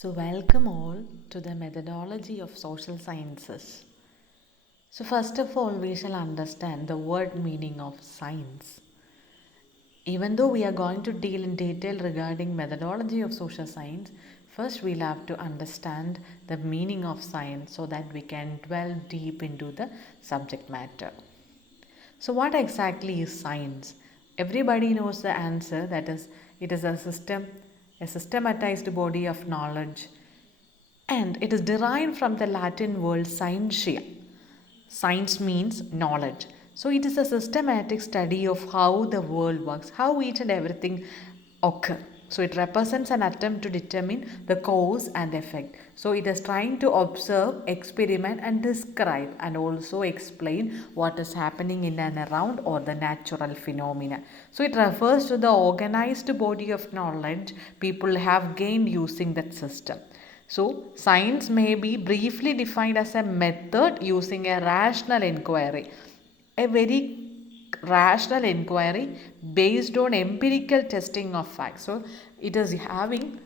So, welcome all to the methodology of social sciences. So, first of all, we shall understand the word meaning of science. Even though we are going to deal in detail regarding methodology of social science, first we'll have to understand the meaning of science so that we can dwell deep into the subject matter. So, what exactly is science? Everybody knows the answer, that is, it is a systematized body of knowledge, and it is derived from the Latin word scientia. Science means knowledge. So it is a systematic study of how the world works, how each and everything occur. So it represents an attempt to determine the cause and effect. So it is trying to observe, experiment and describe and also explain what is happening in and around or the natural phenomena. So it refers to the organized body of knowledge people have gained using that system. So, science may be briefly defined as a method using a rational inquiry, a very rational inquiry based on empirical testing of facts. So, it is having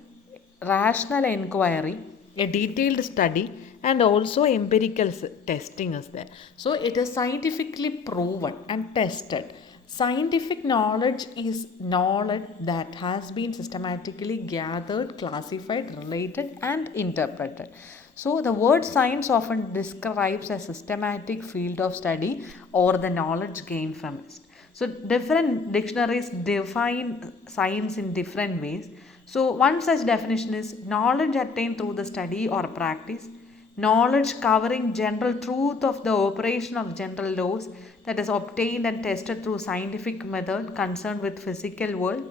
rational inquiry, a detailed study, and also empirical testing is there. So, it is scientifically proven and tested. Scientific knowledge is knowledge that has been systematically gathered, classified, related, and interpreted. So, the word science often describes a systematic field of study or the knowledge gained from it. So, different dictionaries define science in different ways. So, one such definition is knowledge attained through the study or practice, knowledge covering general truth of the operation of general laws, that is obtained and tested through scientific method concerned with physical world.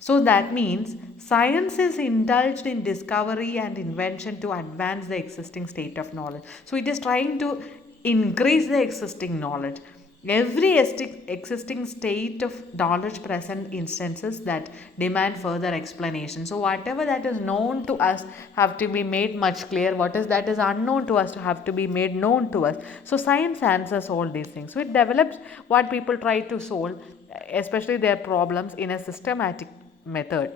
So that means science is indulged in discovery and invention to advance the existing state of knowledge. So it is trying to increase the existing knowledge. Every existing state of knowledge present instances that demand further explanation. So whatever that is known to us have to be made much clear. What is that is unknown to us have to be made known to us. So science answers all these things. So it develops what people try to solve, especially their problems, in a systematic method,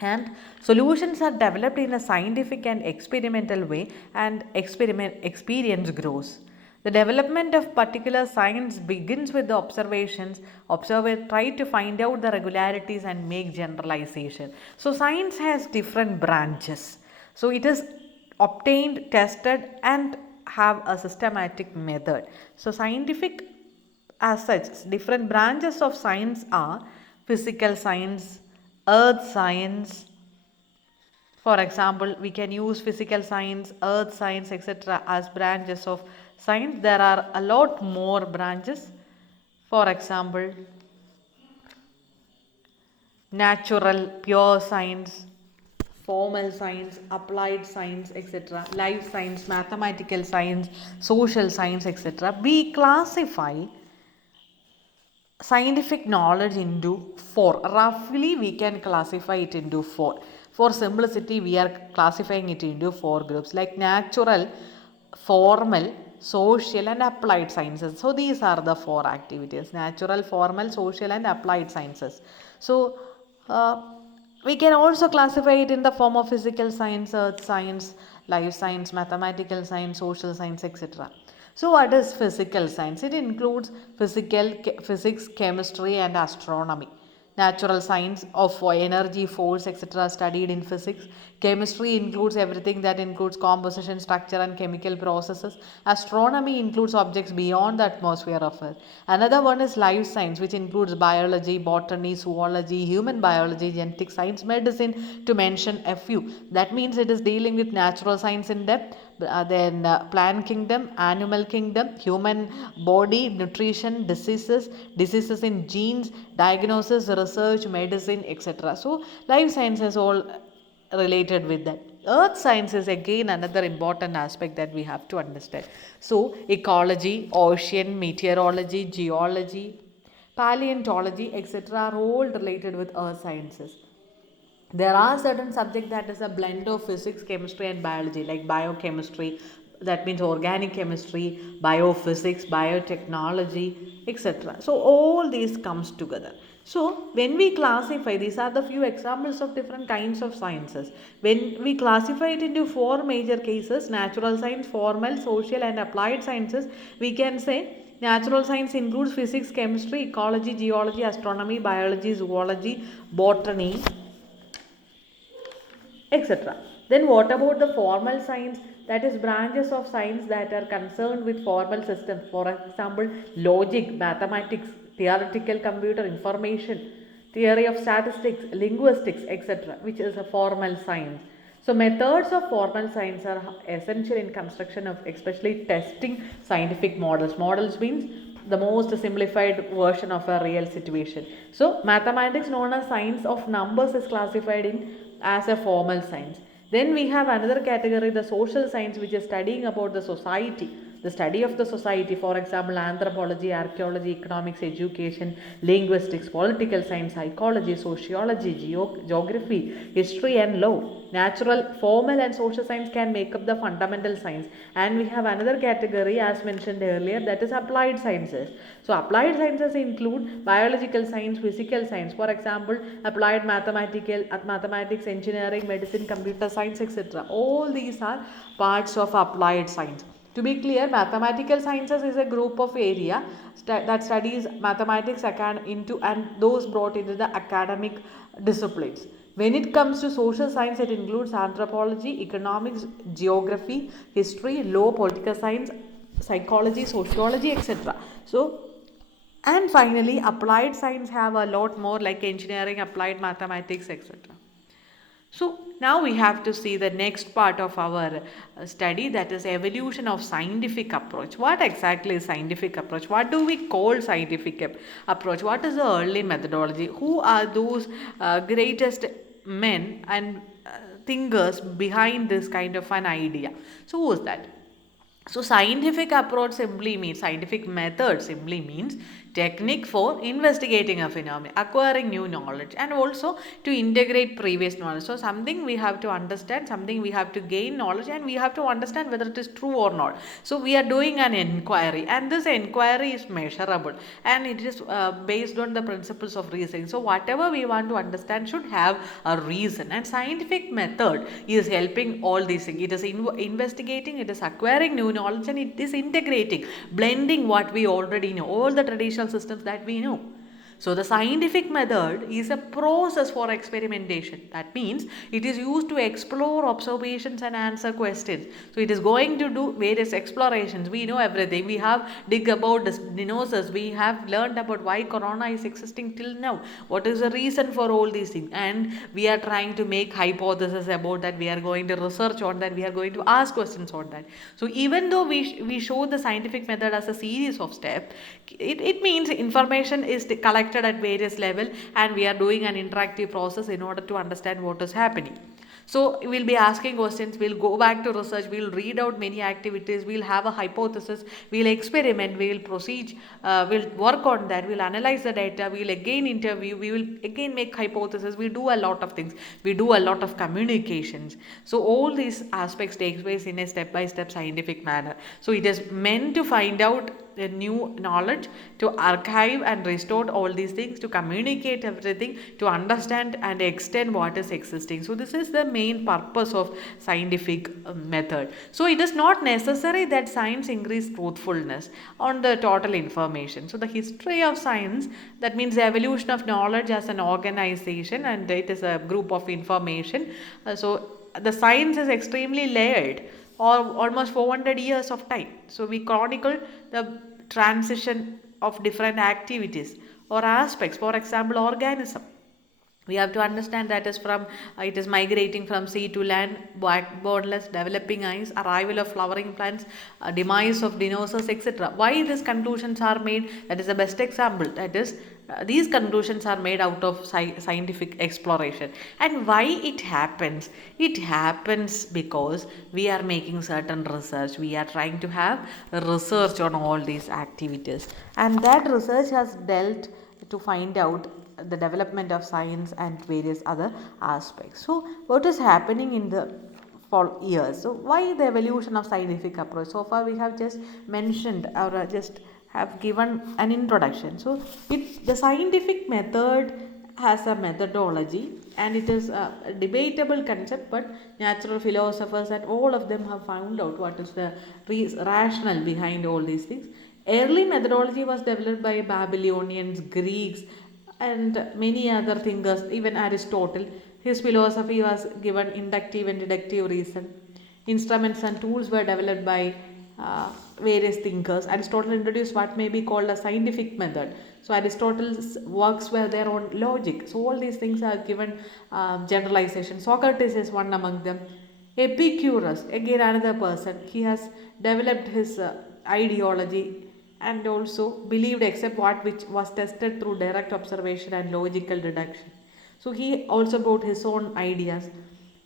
and solutions are developed in a scientific and experimental way, and experience grows. The development of particular science begins with the observations. Observer try to find out the regularities and make generalization. So science has different branches. So it is obtained, tested, and have a systematic method. So scientific, as such, different branches of science are physical science, earth science. For example, we can use physical science, earth science, etc. as branches of science. There are a lot more branches. For example, natural, pure science, formal science, applied science, etc., life science, mathematical science, social science, etc. We classify scientific knowledge into four. Roughly, we can classify it into four. For simplicity, we are classifying it into four groups like natural, formal, social, and applied sciences. So, these are the four activities: natural, formal, social, and applied sciences. So, uh, we can also classify it in the form of physical science, earth science, life science, mathematical science, social science, etc. So, what is physical science? It includes physics, chemistry, and astronomy. Natural science of energy, force, etc., studied in physics. Chemistry includes everything that includes composition, structure, and chemical processes. Astronomy includes objects beyond the atmosphere of Earth. Another one is life science, which includes biology, botany, zoology, human biology, genetic science, medicine, to mention a few. That means it is dealing with natural science in depth, then plant kingdom, animal kingdom, human body, nutrition, diseases in genes, diagnosis, research, medicine, etc. So life sciences all related with that. Earth science is again another important aspect that we have to understand. So ecology, ocean, meteorology, geology, paleontology, etc. are all related with earth sciences. There are certain subjects that is a blend of physics, chemistry, and biology, like biochemistry, that means organic chemistry, biophysics, biotechnology, etc. So all these comes together. So, when we classify, these are the few examples of different kinds of sciences. When we classify it into four major cases: natural science, formal, social, and applied sciences, we can say natural science includes physics, chemistry, ecology, geology, astronomy, biology, zoology, botany, etc. Then what about the formal science? That is branches of science that are concerned with formal systems. For example, logic, mathematics, theoretical computer information, theory of statistics, linguistics, etc., which is a formal science. So methods of formal science are essential in construction of especially testing scientific models. Models means the most simplified version of a real situation. So mathematics, known as science of numbers, is classified in as a formal science. Then we have another category, the social science, which is studying about the society, the study of the society. For example, anthropology, archaeology, economics, education, linguistics, political science, psychology, sociology, geography, history, and law. Natural, formal, and social science can make up the fundamental science. And we have another category, as mentioned earlier, that is applied sciences. So applied sciences include biological science, physical science. For example, applied mathematics, engineering, medicine, computer science, etc. All these are parts of applied science. To be clear, mathematical sciences is a group of area that studies mathematics into and those brought into the academic disciplines. When it comes to social science, it includes anthropology, economics, geography, history, law, political science, psychology, sociology, etc. So, and finally, applied science have a lot more, like engineering, applied mathematics, etc. So now we have to see the next part of our study, that is evolution of scientific approach. What exactly is scientific approach? What do we call scientific approach? What is the early methodology? Who are those greatest men and thinkers behind this kind of an idea? So who is that? So scientific approach simply means, scientific method simply means technique for investigating a phenomenon, acquiring new knowledge, and also to integrate previous knowledge. So something we have to understand, something we have to gain knowledge, and we have to understand whether it is true or not. So we are doing an inquiry, and this inquiry is measurable, and it is based on the principles of reasoning. So whatever we want to understand should have a reason, and scientific method is helping all these things. It is investigating, it is acquiring new knowledge, and it is integrating, blending what we already know, all the traditional systems that we know. So the scientific method is a process for experimentation. That means it is used to explore observations and answer questions. So it is going to do various explorations. We know everything. We have dig about dinosaurs. We have learned about why corona is existing till now. What is the reason for all these things? And we are trying to make hypotheses about that. We are going to research on that. We are going to ask questions on that. So even though we show the scientific method as a series of steps, it means information is collected at various level, and we are doing an interactive process in order to understand what is happening. So we'll be asking questions, we'll go back to research, we'll read out many activities, we'll have a hypothesis, we'll experiment, we'll proceed, we'll work on that, we'll analyze the data, we'll again interview, we will again make hypothesis, we do a lot of things, we do a lot of communications. So all these aspects take place in a step-by-step scientific manner. So it is meant to find out the new knowledge, to archive and restore all these things, to communicate everything, to understand and extend what is existing. So this is the main purpose of scientific method. So it is not necessary that science increase truthfulness on the total information. So the history of science, that means the evolution of knowledge as an organization, and it is a group of information. So the science is extremely layered, or almost 400 years of time. So we chronicle the transition of different activities or aspects. For example, organism, we have to understand that is from it is migrating from sea to land, borderless, developing ice, arrival of flowering plants, demise of dinosaurs, etc. Why these conclusions are made? That is the best example. That is, these conclusions are made out of scientific exploration. And why it happens? It happens because we are making certain research, we are trying to have research on all these activities, and that research has dealt to find out the development of science and various other aspects. So what is happening in the for years? So why the evolution of scientific approach? So far we have just mentioned or just have given an introduction. So the scientific method has a methodology, and it is a debatable concept, but natural philosophers and all of them have found out what is the rationale behind all these things. Early methodology was developed by Babylonians, Greeks, and many other thinkers, even Aristotle. His philosophy was given inductive and deductive reason. Instruments and tools were developed by various thinkers. Aristotle introduced what may be called a scientific method. So Aristotle's works were there on logic. So all these things are given generalization. Socrates is one among them. Epicurus, again another person, he has developed his ideology and also believed except what which was tested through direct observation and logical deduction. So he also brought his own ideas.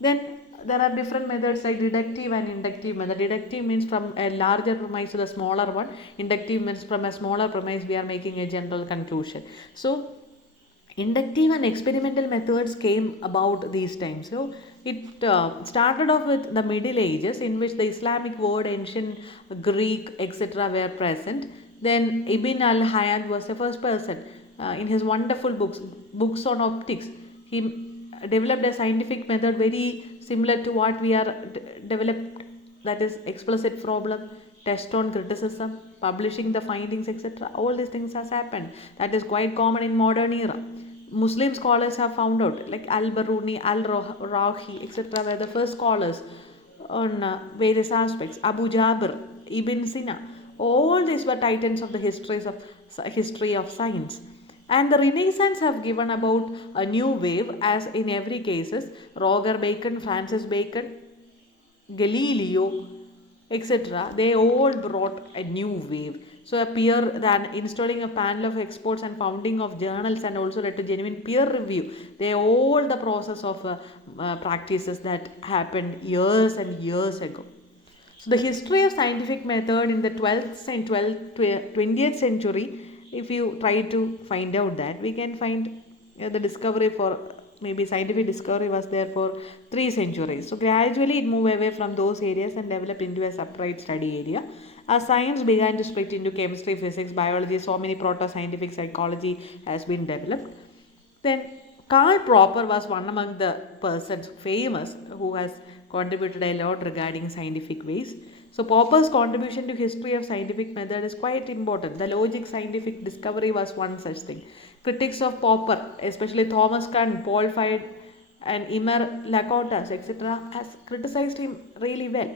Then there are different methods like deductive and inductive method. Deductive means from a larger premise to the smaller one. Inductive means from a smaller premise we are making a general conclusion. So inductive and experimental methods came about these times. So it started off with the Middle Ages, in which the Islamic word, ancient Greek, etc. were present. Then Ibn al-Hayyan was the first person in his wonderful books on optics. He developed a scientific method very similar to what we are developed, that is explicit problem, test on criticism, publishing the findings, etc. All these things has happened. That is quite common in modern era. Muslim scholars have found out, like Al-Baruni, Al-Rahi, etc. were the first scholars on various aspects. Abu Jabir, Ibn Sina, all these were titans of the history of science. And the Renaissance have given about a new wave, as in every cases. Roger Bacon, Francis Bacon, Galileo, etc. They all brought a new wave. So a peer than installing a panel of experts and founding of journals, and also led to genuine peer review. They all the process of practices that happened years and years ago. So the history of scientific method in the 20th century, if you try to find out that, we can find the discovery for maybe scientific discovery was there for 3 centuries. So gradually it moved away from those areas and developed into a separate study area. As science began to split into chemistry, physics, biology, so many proto-scientific psychology has been developed. Then Karl Popper was one among the persons famous who has contributed a lot regarding scientific ways. So Popper's contribution to history of scientific method is quite important. The logic scientific discovery was one such thing. Critics of Popper, especially Thomas Kuhn, Paul Fayet, and Emer Lakatos, etc., has criticized him really well.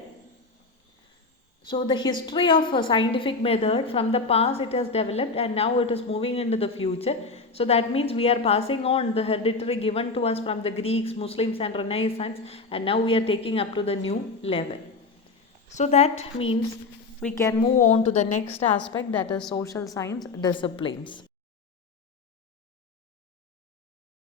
So the history of a scientific method, from the past it has developed and now it is moving into the future. So that means we are passing on the hereditary given to us from the Greeks, Muslims and Renaissance, and now we are taking up to the new level. So that means we can move on to the next aspect, that is social science disciplines.